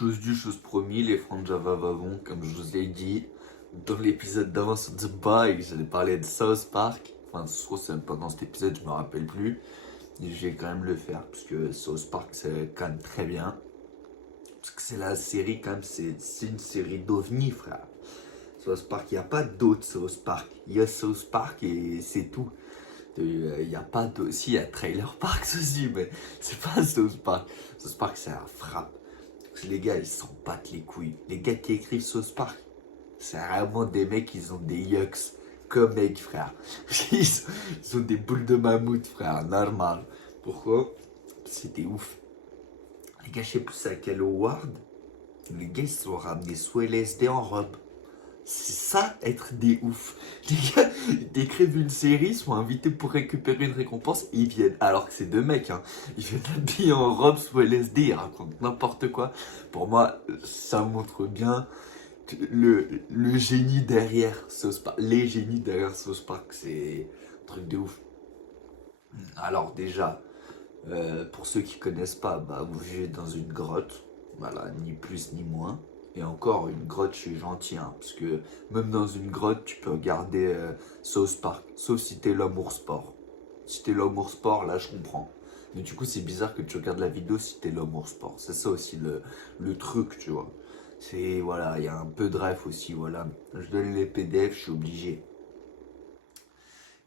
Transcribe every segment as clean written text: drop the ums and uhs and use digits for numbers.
Chose due, chose promis, les francs de Java vont, comme je vous ai dit dans l'épisode d'avant sur The Boy, j'allais parler de South Park. Enfin, soit c'est pendant cet épisode, je me rappelle plus. Et je vais quand même le faire, parce que South Park, c'est quand même très bien. Parce que c'est la série, quand même, c'est une série d'ovnis, frère. South Park, il n'y a pas d'autres South Park. Il y a South Park et c'est tout. Il n'y a pas de. Si, il y a Trailer Parks aussi, mais c'est pas South Park. South Park, c'est un frappe. Les gars, ils s'en battent les couilles. Les gars qui écrivent South Park, c'est vraiment des mecs, ils ont des yucks. Comme mec, frère. Ils ont des boules de mammouth, frère. Normal. Pourquoi? C'était ouf. Les gars, je sais plus c'est à quel award. Les gars, ils se sont ramenés sous LSD en robe. C'est ça, être des ouf. Les gars, ils écrivent une série, ils sont invités pour récupérer une récompense, et ils viennent, alors que c'est deux mecs, hein, ils viennent habillés en robe sous LSD, ils racontent n'importe quoi. Pour moi, ça montre bien le génie derrière South Park, les génies derrière South Park, c'est un truc de ouf. Alors déjà, pour ceux qui connaissent pas, bah, vous vivez dans une grotte, voilà, ni plus ni moins. Et encore, une grotte, je suis gentil, hein, parce que même dans une grotte, tu peux regarder South Park, sauf si t'es l'homme ours sport. Si t'es l'homme ours sport, là, je comprends. Mais du coup, c'est bizarre que tu regardes la vidéo si t'es l'homme ours sport. C'est ça aussi le truc, tu vois. C'est, voilà, il y a un peu de ref aussi, voilà. Je donne les PDF, je suis obligé.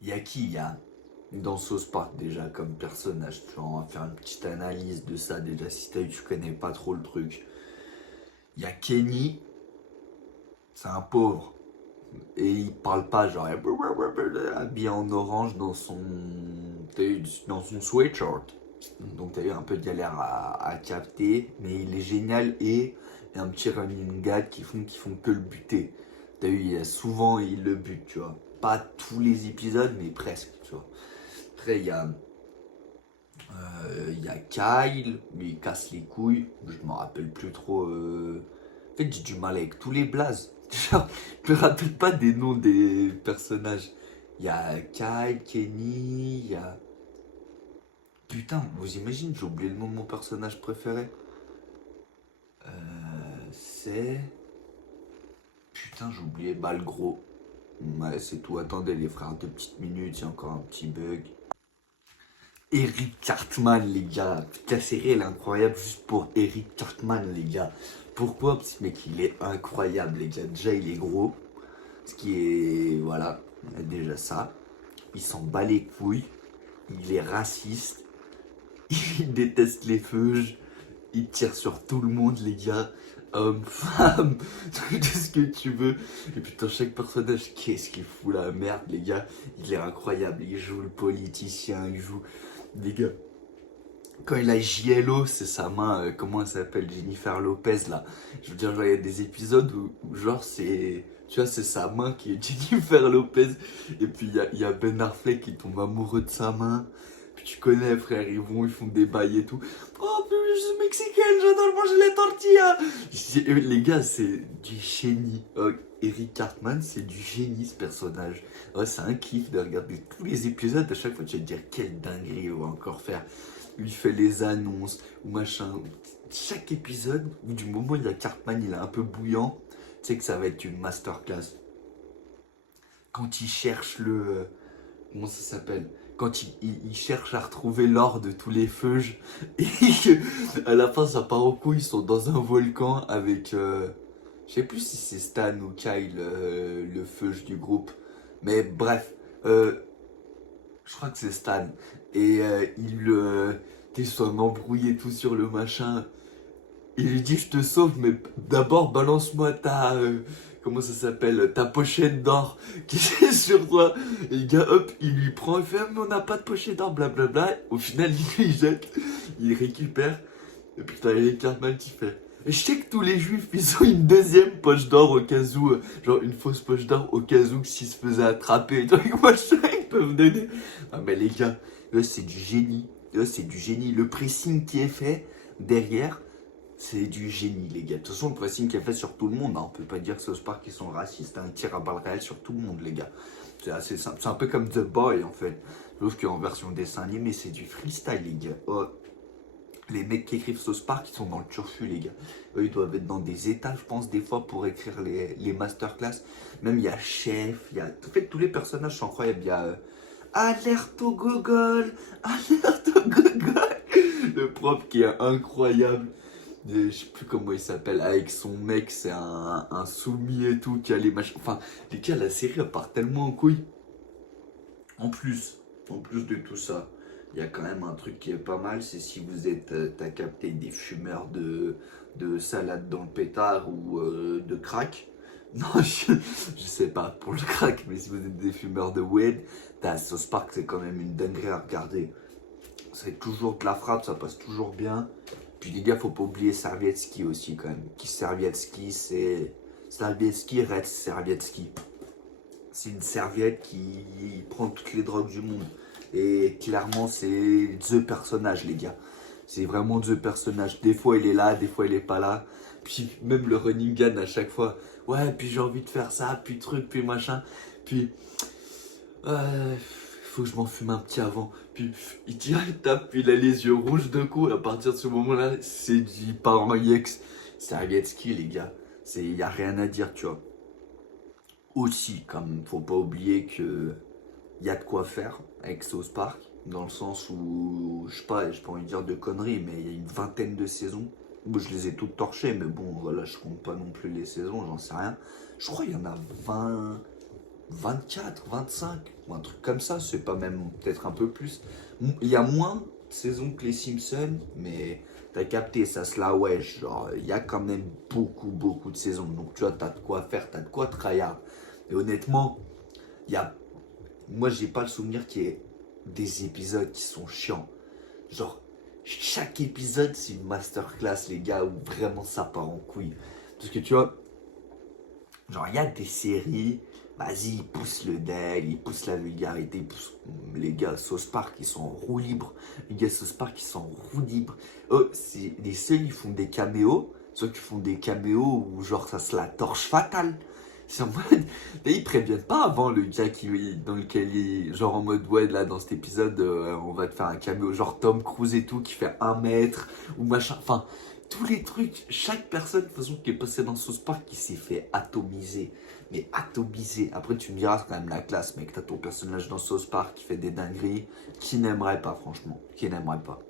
Il y a qui? Il y a dans South Park déjà comme personnage. Tu vois, on va faire une petite analyse de ça déjà si tu connais pas trop le truc. Il y a Kenny, c'est un pauvre. Et il parle pas genre habillé en orange dans son sweatshirt. Donc t'as eu un peu de galère à capter, mais il est génial et il y a un petit running gag qui font que le buter. T'as eu, souvent il le bute, tu vois. Pas tous les épisodes, mais presque, tu vois. Après il y a Kyle, mais il casse les couilles. Je m'en rappelle plus trop. En fait, j'ai du mal avec tous les blazes. Genre, je me rappelle pas des noms des personnages. Il y a Kyle, Kenny, il y a. Putain, vous imaginez, j'ai oublié le nom de mon personnage préféré. C'est. Putain, j'ai oublié. Bah, le gros. Ouais, c'est tout. Attendez, les frères, 2 petites minutes, il y a encore un petit bug. Eric Cartman, les gars. La série, elle est incroyable juste pour Eric Cartman, les gars. Pourquoi? Parce que mec, il est incroyable, les gars. Déjà, il est gros. Ce qui est. Voilà, on a déjà ça. Il s'en bat les couilles. Il est raciste. Il déteste les feuges. Il tire sur tout le monde, les gars. Homme, femme, tout ce que tu veux. Et putain, chaque personnage, qu'est-ce qu'il fout la merde, les gars. Il est incroyable. Il joue le politicien, il joue. Les gars, quand il a JLO, c'est sa main, comment elle s'appelle, Jennifer Lopez là. Je veux dire, genre, il y a des épisodes où genre, c'est. Tu vois, c'est sa main qui est Jennifer Lopez. Et puis il y a Ben Affleck qui tombe amoureux de sa main. Puis tu connais, frère, ils font des bails et tout. Oh, puis je suis mexicaine, j'adore manger les tortillas. Les gars, c'est du génie. Eric Cartman, c'est du génie ce personnage. Ouais, c'est un kiff de regarder tous les épisodes. À chaque fois, tu vas te dire quelle dinguerie on va encore faire. Il fait les annonces ou machin. Chaque épisode, du moment où il y a Cartman, il est un peu bouillant, tu sais que ça va être une masterclass. Quand il cherche comment ça s'appelle? Quand il cherche à retrouver l'or de tous les feuges et à la fin ça part au coup, ils sont dans un volcan avec je sais plus si c'est Stan ou Kyle, le feuge du groupe, mais bref, je crois que c'est Stan. Et ils sont embrouillés tout sur le machin. Il lui dit je te sauve, mais d'abord balance-moi comment ça s'appelle, ta pochette d'or qui est sur toi. Et le gars, hop, il lui prend, il fait ah, mais on n'a pas de pochette d'or, blablabla. Au final, il lui jette, il récupère. Et puis t'as les Cartman qui fait. Et je sais que tous les juifs, ils ont une deuxième poche d'or au cas où, genre une fausse poche d'or au cas où s'ils se faisaient attraper et tout, machin, ils peuvent donner. Ah mais les gars, là c'est du génie. Là c'est du génie. Le pressing qui est fait derrière, c'est du génie, les gars. De toute façon, le pressing qui est fait sur tout le monde, hein. On peut pas dire que South Park ils sont racistes, un tir à balles réelles sur tout le monde, les gars. C'est assez simple. C'est un peu comme The Boy, en fait. Sauf qu'en version dessin animé, c'est du freestyle, les gars. Oh. Les mecs qui écrivent South Park, ils sont dans le turfu, les gars. Eux, ils doivent être dans des états, je pense, des fois, pour écrire les masterclass. Même, il y a Chef, il y a... En fait, tous les personnages sont incroyables. Il y a Alerte au gogol, alerte au gogol. Le prof qui est incroyable. Je sais plus comment il s'appelle. Avec son mec, c'est un soumis et tout, qui a les machins. Enfin, les gars, la série, elle part tellement en couille. En plus, en plus de tout ça, il y a quand même un truc qui est pas mal, c'est si vous êtes, t'as capté des fumeurs de salade dans le pétard ou de crack. Non, je sais pas pour le crack, mais si vous êtes des fumeurs de weed, t'as South Park, c'est quand même une dinguerie à regarder. C'est toujours de la frappe, ça passe toujours bien. Puis les gars, faut pas oublier Servietsky aussi quand même. Qui Servietsky, c'est Servietsky, Red Servietsky. C'est une serviette qui prend toutes les drogues du monde. Et clairement, c'est The personnage, les gars. C'est vraiment The personnage. Des fois, il est là, des fois, il est pas là. Puis même le running gun à chaque fois. Ouais, puis j'ai envie de faire ça, puis truc, puis machin. Puis, faut que je m'en fume un petit avant. Puis il tire, il tape, puis il a les yeux rouges d'un coup. Et à partir de ce moment-là, il part en Yex. C'est un jet ski, les gars. Il n'y a rien à dire, tu vois. Aussi, comme faut pas oublier que il y a de quoi faire avec South Park, dans le sens où, je sais pas, j'ai pas envie de dire de conneries, mais il y a une vingtaine de saisons. Bon, je les ai toutes torchées, mais bon, voilà, je compte pas non plus les saisons, j'en sais rien. Je crois qu'il y en a 20, 24, 25, ou un truc comme ça, c'est pas même peut-être un peu plus. Il y a moins de saisons que les Simpsons, mais t'as capté, ça se la wesh, genre, il y a quand même beaucoup, beaucoup de saisons. Donc, tu vois, t'as de quoi faire, t'as de quoi tryhard. Et honnêtement, il y a moi, j'ai pas le souvenir qu'il y ait des épisodes qui sont chiants. Genre, chaque épisode, c'est une masterclass, les gars, où vraiment ça part en couille. Parce que tu vois, genre, il y a des séries, vas-y, ils poussent le deg, ils poussent la vulgarité, ils poussent... Les gars, South Park, ils sont en roue libre. Les gars, South Park, ils sont en roue libre. Eux, c'est les seuls, ils font des caméos. Ceux qui font des caméos où, genre, ça se la torche fatale. C'est en mode. Là, ils préviennent pas avant le gars dans lequel il. Genre en mode, ouais, là, dans cet épisode, on va te faire un caméo, genre Tom Cruise et tout, qui fait 1 mètre, ou machin. Enfin, tous les trucs, chaque personne, de toute façon, qui est passée dans South Park, qui s'est fait atomiser. Mais atomiser. Après, tu me diras, c'est quand même la classe, mec. T'as ton personnage dans South Park qui fait des dingueries. Qui n'aimerait pas, franchement. Qui n'aimerait pas.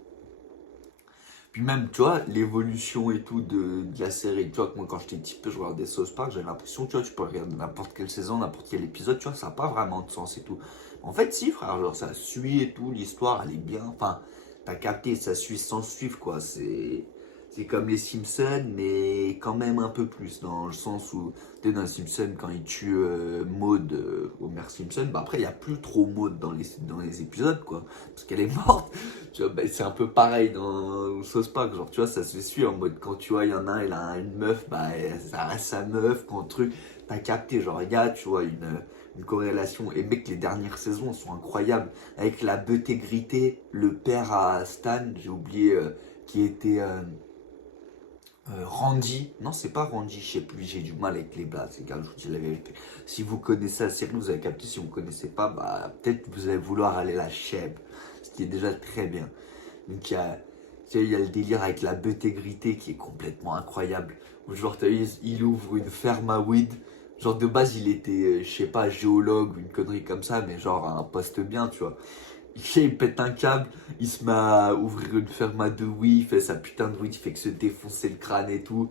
Puis même, tu vois, l'évolution et tout de la série. Tu vois, que moi, quand j'étais petit peu, je regardais South Park, j'avais l'impression, tu vois, tu peux regarder n'importe quelle saison, n'importe quel épisode, tu vois, ça n'a pas vraiment de sens et tout. En fait, si, frère, genre, ça suit et tout, l'histoire, elle est bien. Enfin, t'as capté, ça suit sans suivre, quoi. C'est comme les Simpsons, mais quand même un peu plus, dans le sens où, tu sais, dans les Simpsons, quand ils tuent Maud, Homer Simpson, bah après, il n'y a plus trop Maud dans les épisodes, quoi. Parce qu'elle est morte. Tu vois, bah, c'est un peu pareil dans Sauce Park, genre tu vois, ça se suit en mode quand tu vois, il y en a un, il a une meuf, bah ça reste sa meuf, quand truc, t'as capté, genre il y a, tu vois, une corrélation. Et mec, les dernières saisons sont incroyables. Avec la intégrité, le père à Stan, j'ai oublié, qui était Randy. Non, c'est pas Randy, je sais plus, j'ai du mal avec les blagues, les gars, je vous dis la vérité. Si vous connaissez la série, vous avez capté, si vous connaissez pas, bah peut-être vous allez vouloir aller la chèvre, ce qui est déjà très bien. Donc il y a le délire avec la intégrité qui est complètement incroyable. Où genre, t'as vu, il ouvre une ferme à weed. Genre de base, il était, je sais pas, géologue ou une connerie comme ça, mais genre un poste bien, tu vois. Il pète un câble, il se met à ouvrir une ferme à deux weed, il fait sa putain de weed, il fait que se défoncer le crâne et tout.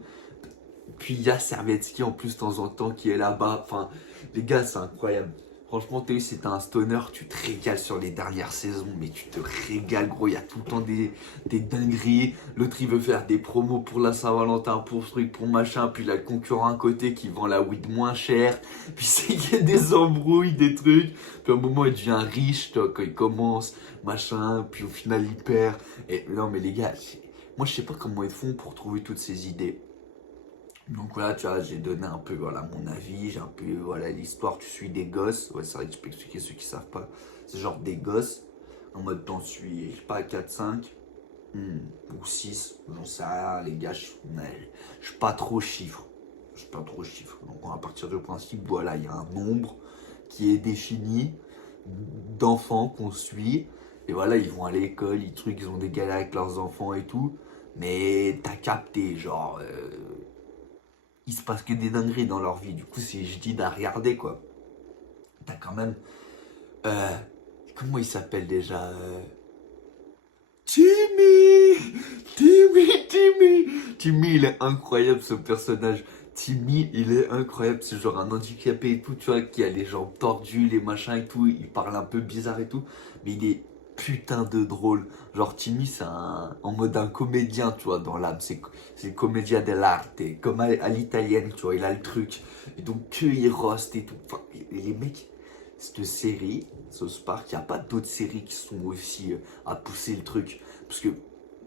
Puis il y a Servietsky en plus de temps en temps qui est là-bas. Enfin, les gars, c'est incroyable. Franchement, t'as vu, si t'es un stoner, tu te régales sur les dernières saisons, mais tu te régales, gros. Il y a tout le temps des dingueries. L'autre, il veut faire des promos pour la Saint-Valentin, pour ce truc, pour machin. Puis il a le concurrent à côté qui vend la weed moins cher. Puis c'est qu'il y a des embrouilles, des trucs. Puis à un moment, il devient riche, toi, quand il commence, machin. Puis au final, il perd. Et non, mais les gars, moi, je sais pas comment ils font pour trouver toutes ces idées. Donc voilà, tu vois, j'ai donné un peu voilà, mon avis, j'ai un peu voilà l'histoire, tu suis des gosses. Ouais, c'est vrai que je peux expliquer ceux qui savent pas. C'est genre des gosses, en mode t'en suis, je sais pas, 4, 5 ou 6 j'en sais rien, les gars, je suis pas trop chiffre. Je suis pas trop chiffre. Donc on va partir du principe, voilà, il y a un nombre qui est défini d'enfants qu'on suit. Et voilà, ils vont à l'école, ils ont des galères avec leurs enfants et tout. Mais t'as capté, genre, il se passe que des dingueries dans leur vie. Du coup, c'est je dis d'à regarder, quoi. T'as quand même. euh, Comment il s'appelle déjà Timmy Timmy, il est incroyable ce personnage. Timmy, il est incroyable. C'est genre un handicapé et tout, tu vois, qui a les jambes tordues, les machins et tout. Il parle un peu bizarre et tout. Mais il est putain de drôle. Genre, Timmy, c'est en mode un comédien, tu vois, dans l'âme. C'est le comédien dell'arte. Comme à l'italienne, tu vois, il a le truc. Et donc, que il roast et tout. Enfin, les mecs, cette série, South Park, il n'y a pas d'autres séries qui sont aussi à pousser le truc. Parce que,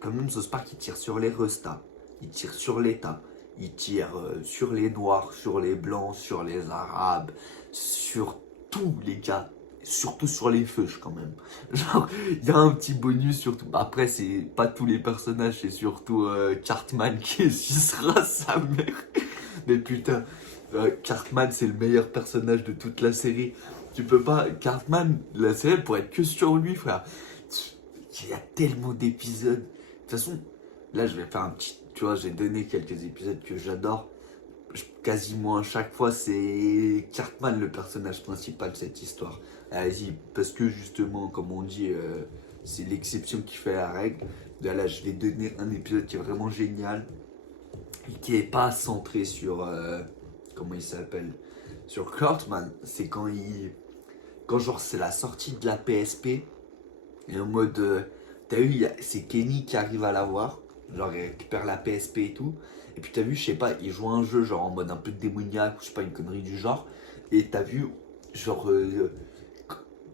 quand même, South Park, il tire sur les restas, il tire sur l'État, il tire sur les Noirs, sur les Blancs, sur les Arabes, sur tous les gars. Surtout sur les feuches, quand même. Genre, il y a un petit bonus surtout. Après, c'est pas tous les personnages, c'est surtout Cartman qui sucera sa mère. Mais putain, Cartman, c'est le meilleur personnage de toute la série. Tu peux pas. Cartman, la série pourrait être que sur lui, frère. Il y a tellement d'épisodes. De toute façon, là, je vais faire un petit. Tu vois, j'ai donné quelques épisodes que j'adore. Quasiment à chaque fois, c'est Cartman le personnage principal de cette histoire. Allez-y, parce que justement, comme on dit, c'est l'exception qui fait la règle. Là, je vais donner un épisode qui est vraiment génial et qui est pas centré sur. Comment il s'appelle Sur Cartman. C'est quand il. Quand, genre, c'est la sortie de la PSP. Et en mode, t'as vu, c'est Kenny qui arrive à l'avoir. Genre, il récupère la PSP et tout. Et puis, t'as vu, je sais pas, il joue à un jeu, genre en mode un peu démoniaque, ou je sais pas, une connerie du genre. Et t'as vu, genre,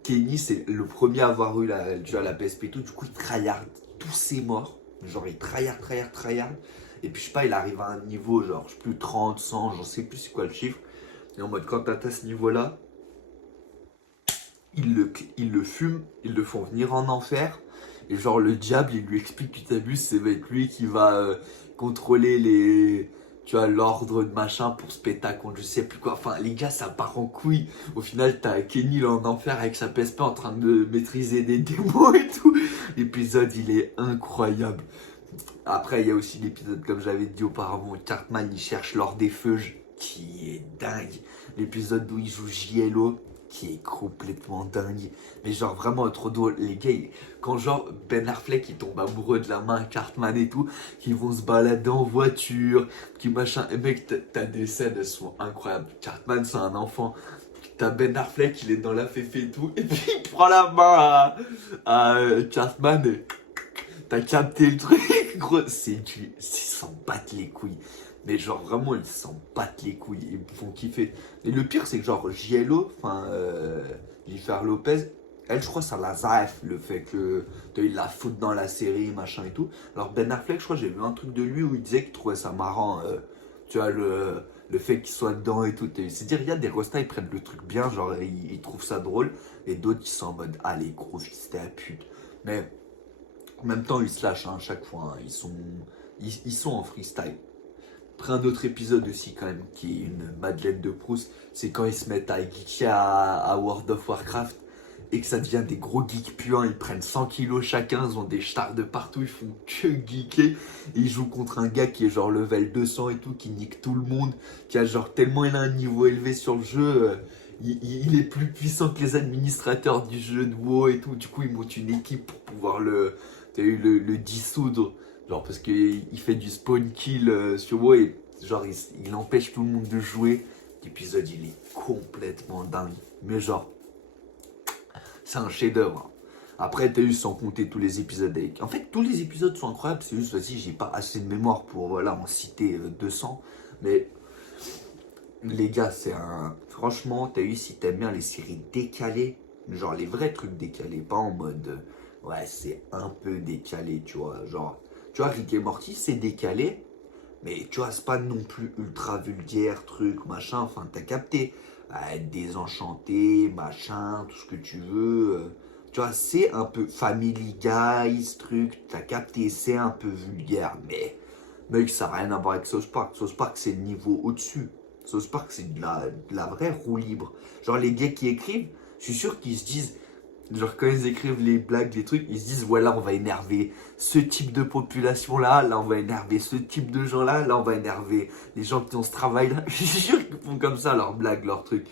Kenny, c'est le premier à avoir eu tu vois, la PSP et tout. Du coup, il tryhard tous ses morts. Genre, il tryhard. Et puis, je sais pas, il arrive à un niveau, genre, je sais plus, 30, 100, j'en sais plus c'est quoi le chiffre. Et en mode, quand t'as ce niveau-là, ils le fument, ils le font venir en enfer. Et genre le diable, il lui explique que t'abuses, c'est avec lui qui va contrôler les, tu vois, l'ordre de machin pour se péter à compte, je sais plus quoi. Enfin, les gars, ça part en couille. Au final, t'as Kenny là en enfer avec sa PSP en train de maîtriser des démons et tout. L'épisode, il est incroyable. Après, il y a aussi l'épisode, comme j'avais dit auparavant, Cartman, il cherche l'or des feux, qui est dingue. L'épisode où il joue JLO, qui est complètement dingue. Mais genre vraiment trop drôle. Les gars, quand genre Ben Affleck il tombe amoureux de la main Cartman et tout, qui vont se balader en voiture, qui machin. Et mec, t'as des scènes, elles sont incroyables. Cartman, c'est un enfant. T'as Ben Affleck, il est dans la féfé et tout. Et puis il prend la main à Cartman et t'as capté le truc, gros. C'est s'en battre les couilles. Mais genre vraiment, ils s'en battent les couilles. Ils me font kiffer. Et le pire, c'est que genre JLO, enfin, Jennifer Lopez, elle, je crois, ça la zaef, le fait que il la fout dans la série, machin et tout. Alors Ben Affleck, je crois, j'ai vu un truc de lui où il disait qu'il trouvait ça marrant. Tu vois, le fait qu'il soit dedans et tout. C'est-à-dire, il y a des rostas, ils prennent le truc bien, genre, ils trouvent ça drôle. Et d'autres qui sont en mode, allez, gros, c'était la pute. Mais en même temps, ils se lâchent hein, à chaque fois. Hein. Ils sont en freestyle. Après un autre épisode aussi quand même, qui est une Madeleine de Proust, c'est quand ils se mettent à geeker à World of Warcraft et que ça devient des gros geeks puants, ils prennent 100 kilos chacun, ils ont des stars de partout, ils font que geeker, et ils jouent contre un gars qui est genre level 200 et tout, qui nique tout le monde, qui a genre tellement il a un niveau élevé sur le jeu, il est plus puissant que les administrateurs du jeu de WoW et tout, du coup ils montent une équipe pour pouvoir le dissoudre. Genre parce qu'il fait du spawn kill sur WoW et genre il empêche tout le monde de jouer. L'épisode il est complètement dingue. Mais genre, c'est un chef-d'œuvre. Après, t'as eu sans compter tous les épisodes avec. En fait, tous les épisodes sont incroyables. C'est juste aussi, j'ai pas assez de mémoire pour voilà, en citer 200. Mais les gars, c'est un. Franchement, t'as eu si t'aimes bien les séries décalées, genre les vrais trucs décalés, pas en mode. Ouais, c'est un peu décalé, tu vois. Genre, tu vois, Rick et Morty, c'est décalé, mais tu vois, c'est pas non plus ultra vulgaire, truc, machin. Enfin, t'as capté. Désenchanté, machin, tout ce que tu veux. Tu vois, c'est un peu Family Guys, truc, t'as capté, c'est un peu vulgaire, mais mec, ça n'a rien à voir avec South Park. South Park, c'est le niveau au-dessus. South Park, c'est de la vraie roue libre. Genre, les gars qui écrivent, je suis sûr qu'ils se disent, Genre quand ils écrivent les blagues, les trucs, ils se disent voilà, on va énerver ce type de population là, là on va énerver ce type de gens là, là on va énerver les gens qui ont ce travail là. Je suis sûr qu'ils font comme ça leurs blagues, leurs trucs.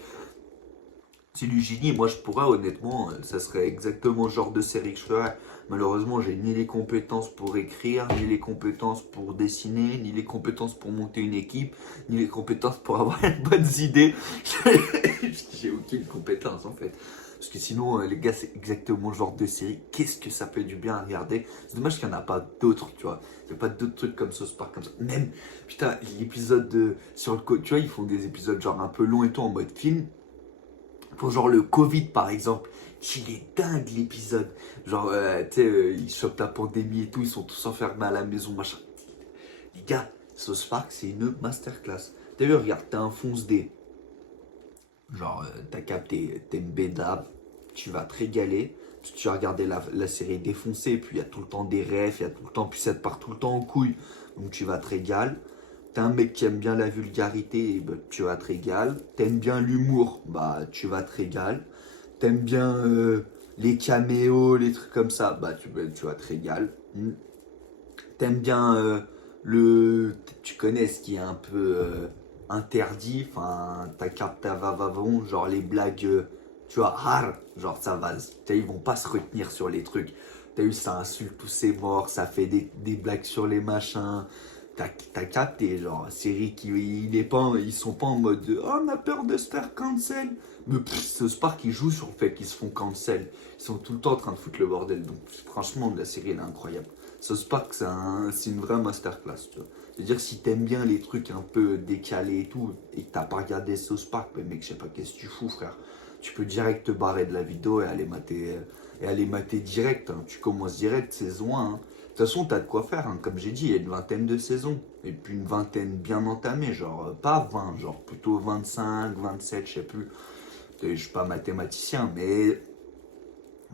C'est du génie, moi je pourrais honnêtement, ça serait exactement le genre de série que je ferais. Malheureusement, j'ai ni les compétences pour écrire, ni les compétences pour dessiner, ni les compétences pour monter une équipe, ni les compétences pour avoir une bonne idée. J'ai aucune compétence en fait. Parce que sinon, les gars, c'est exactement le genre de série. Qu'est-ce que ça fait du bien à regarder. C'est dommage qu'il n'y en a pas d'autres, tu vois. Il n'y a pas d'autres trucs comme South Park comme ça. Même, putain, l'épisode sur le... Tu vois, ils font des épisodes genre un peu longs et tout en mode film. Pour genre le Covid par exemple. Il est dingue l'épisode. Genre, tu sais, ils chopent la pandémie et tout, ils sont tous enfermés à la maison, machin. Les gars, South Park, c'est une masterclass. T'as vu, regarde, t'as un fonce D. Genre, t'as capté, t'aimes Bédab, tu vas te régaler. Parce que tu as regardé la série défoncée, puis il y a tout le temps des refs, il y a tout le temps, puis ça te part tout le temps en couille. Donc tu vas te régaler. T'es un mec qui aime bien la vulgarité, bah, tu vas te régaler. T'aimes bien l'humour, bah tu vas te régaler. T'aimes bien les caméos, les trucs comme ça, bah tu vas te régaler. T'aimes bien le... Tu connais ce qui est un peu interdit, enfin, ta carte ta va-va-von, genre les blagues, tu vois, har, genre ça va, ils vont pas se retenir sur les trucs. T'as eu, ça insulte tous ces morts, ça fait des blagues sur les machins. T'as capté, genre, série qui, ils sont pas en mode de, oh, on a peur de se faire cancel. Mais ce Spark, ils jouent sur le fait qu'ils se font cancel. Ils sont tout le temps en train de foutre le bordel. Donc, franchement, la série, elle est incroyable. South Park, c'est une vraie masterclass, tu vois. C'est-à-dire que si t'aimes bien les trucs un peu décalés et tout, et que t'as pas regardé South Park, mais mec, je sais pas qu'est-ce que tu fous, frère. Tu peux direct te barrer de la vidéo et aller mater direct. Hein. Tu commences direct, saison 1. Hein. De toute façon, t'as de quoi faire. Hein. Comme j'ai dit, il y a une vingtaine de saisons. Et puis une vingtaine bien entamée, genre pas 20, genre plutôt 25, 27, je sais plus. Je suis pas mathématicien, mais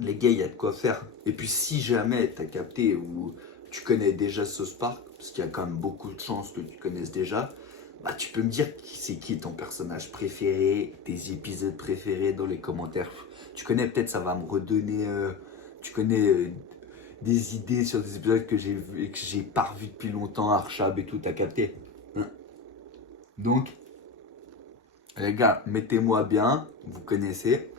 les gars, il y a de quoi faire. Et puis si jamais t'as capté ou tu connais déjà South Park, parce qu'il y a quand même beaucoup de chances que tu connaisses déjà, bah tu peux me dire c'est qui ton personnage préféré, tes épisodes préférés dans les commentaires. Tu connais peut-être, ça va me redonner, tu connais des idées sur des épisodes que j'ai pas revus depuis longtemps, Archab et tout, t'as capté. Hein. Donc, les gars, mettez-moi bien, vous connaissez.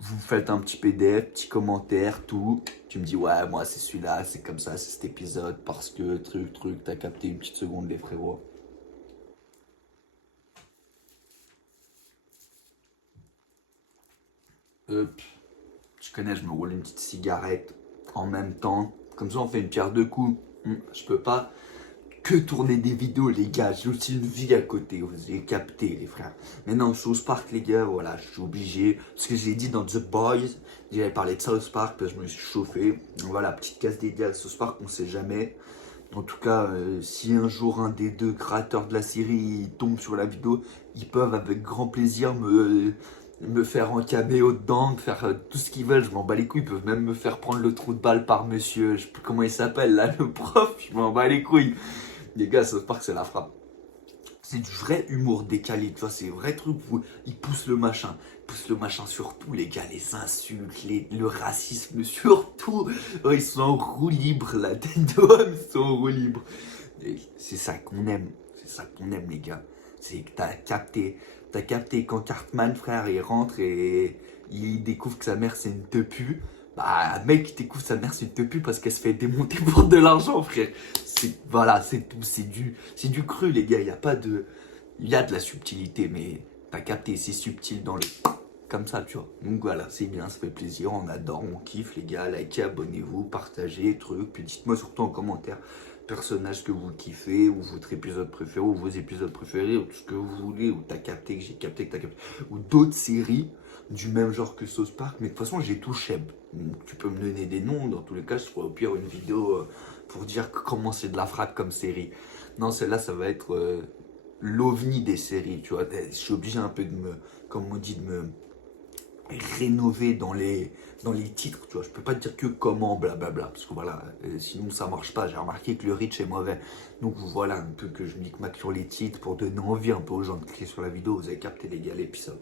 Vous faites un petit PDF, petit commentaire, tout. Tu me dis, ouais, moi c'est celui-là, c'est comme ça, c'est cet épisode, parce que truc, t'as capté une petite seconde, les frérots. Hop, tu connais, je me roule une petite cigarette en même temps. Comme ça, on fait une pierre deux coups. Je peux pas que tourner des vidéos, les gars. J'ai aussi une vie à côté. Vous avez capté, les frères. Mais non, South Park, les gars, voilà, je suis obligé. Parce que j'ai dit dans The Boys, j'avais parlé de South Park, parce que je me suis chauffé. Voilà, petite casse dédiée à South Park, on sait jamais. En tout cas, si un jour un des deux créateurs de la série tombe sur la vidéo, ils peuvent avec grand plaisir me faire un caméo dedans, me faire tout ce qu'ils veulent, je m'en bats les couilles. Ils peuvent même me faire prendre le trou de balle par monsieur, je sais plus comment il s'appelle là, le prof, je m'en bats les couilles. Les gars, South Park, c'est la frappe. C'est du vrai humour décalé, tu vois, c'est vrai truc où ils poussent le machin. Ils poussent le machin surtout, les gars, les insultes, le racisme surtout. Oh, ils sont en roue libre, la tête d'homme, ils sont en roue libre. Et c'est ça qu'on aime, c'est ça qu'on aime, les gars. C'est que t'as capté quand Cartman, frère, il rentre et il découvre que sa mère, c'est une tepu. Bah, un mec qui découvre sa mère, c'est une tepu parce qu'elle se fait démonter pour de l'argent, frère. Voilà, c'est tout, c'est du cru, les gars. Il y a pas de, il y a de la subtilité, mais t'as capté, c'est subtil dans le, comme ça, tu vois. Donc voilà, c'est bien, ça fait plaisir, on adore, on kiffe, les gars. Likez, abonnez-vous, partagez, trucs. Puis dites-moi surtout en commentaire personnage que vous kiffez, ou votre épisode préféré, ou vos épisodes préférés, ou tout ce que vous voulez, ou t'as capté, que j'ai capté, que t'as capté, ou d'autres séries du même genre que South Park, mais de toute façon j'ai tout cheb. Donc, tu peux me donner des noms, dans tous les cas je ferai au pire une vidéo pour dire comment c'est de la frappe comme série. Non, celle-là ça va être l'ovni des séries, tu vois. Je suis obligé un peu de me, comme on dit, de me rénover dans les titres, tu vois. Je peux pas te dire que comment, blablabla, parce que voilà, sinon ça marche pas. J'ai remarqué que le reach est mauvais. Donc voilà un peu que je micmac sur les titres pour donner envie un peu aux gens de cliquer sur la vidéo. Vous avez capté, les gars, l'épisode.